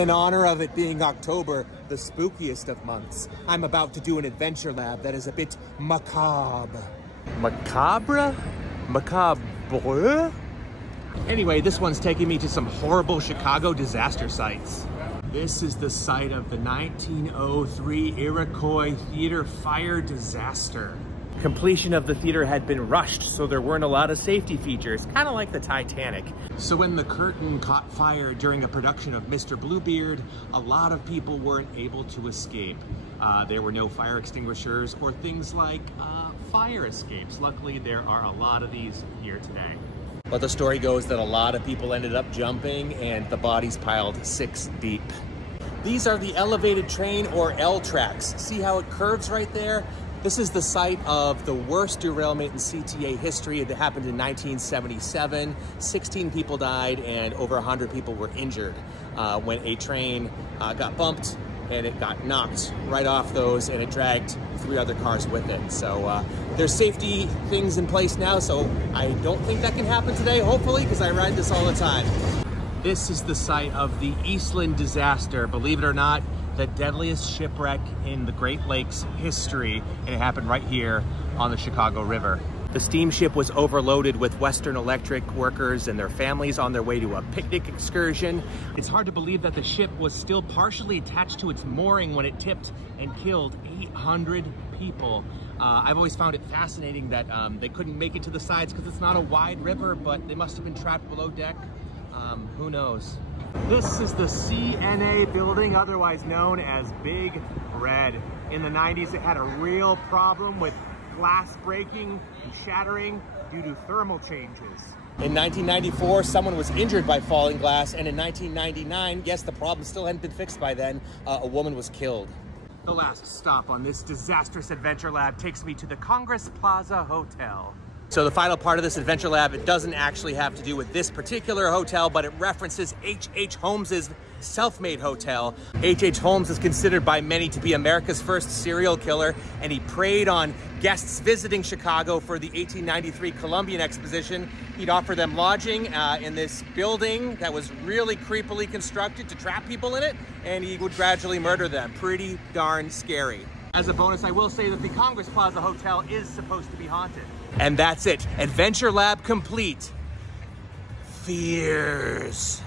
in honor of it being October, the spookiest of months, I'm about to do an adventure lab that is a bit macabre. Macabre? Macabre? Anyway, this one's taking me to some horrible Chicago disaster sites. This is the site of the 1903 Iroquois Theater fire disaster. Completion of the theater had been rushed, so there weren't a lot of safety features, kind of like the Titanic. So when the curtain caught fire during a production of Mr. Bluebeard, a lot of people weren't able to escape. There were no fire extinguishers or things like fire escapes. Luckily, there are a lot of these here today. But the story goes that a lot of people ended up jumping and the bodies piled 6 deep. These are the elevated train or L tracks. See how it curves right there? This is the site of the worst derailment in CTA history. It happened in 1977. 16 people died and over 100 people were injured when a train got bumped and it got knocked right off those and it dragged 3 other cars with it. So there's safety things in place now, so I don't think that can happen today, hopefully, because I ride this all the time. This is the site of the Eastland disaster. Believe it or not, the deadliest shipwreck in the Great Lakes history, and it happened right here on the Chicago River. The steamship was overloaded with Western Electric workers and their families on their way to a picnic excursion. It's hard to believe that the ship was still partially attached to its mooring when it tipped and killed 800 people. I've always found it fascinating that they couldn't make it to the sides because it's not a wide river, but they must have been trapped below deck. Who knows? This is the CNA building, otherwise known as Big Red. In the 90s, it had a real problem with glass breaking and shattering due to thermal changes. In 1994, someone was injured by falling glass, and in 1999, yes, the problem still hadn't been fixed by then, a woman was killed. The last stop on this disastrous adventure lab takes me to the Congress Plaza Hotel. So the final part of this adventure lab, it doesn't actually have to do with this particular hotel, but it references H.H. Holmes's self-made hotel. H.H. Holmes is considered by many to be America's first serial killer, and he preyed on guests visiting Chicago for the 1893 Columbian Exposition. He'd offer them lodging in this building that was really creepily constructed to trap people in it, and he would gradually murder them. Pretty darn scary. As a bonus, I will say that the Congress Plaza Hotel is supposed to be haunted. And that's it. Adventure Lab complete. Fears.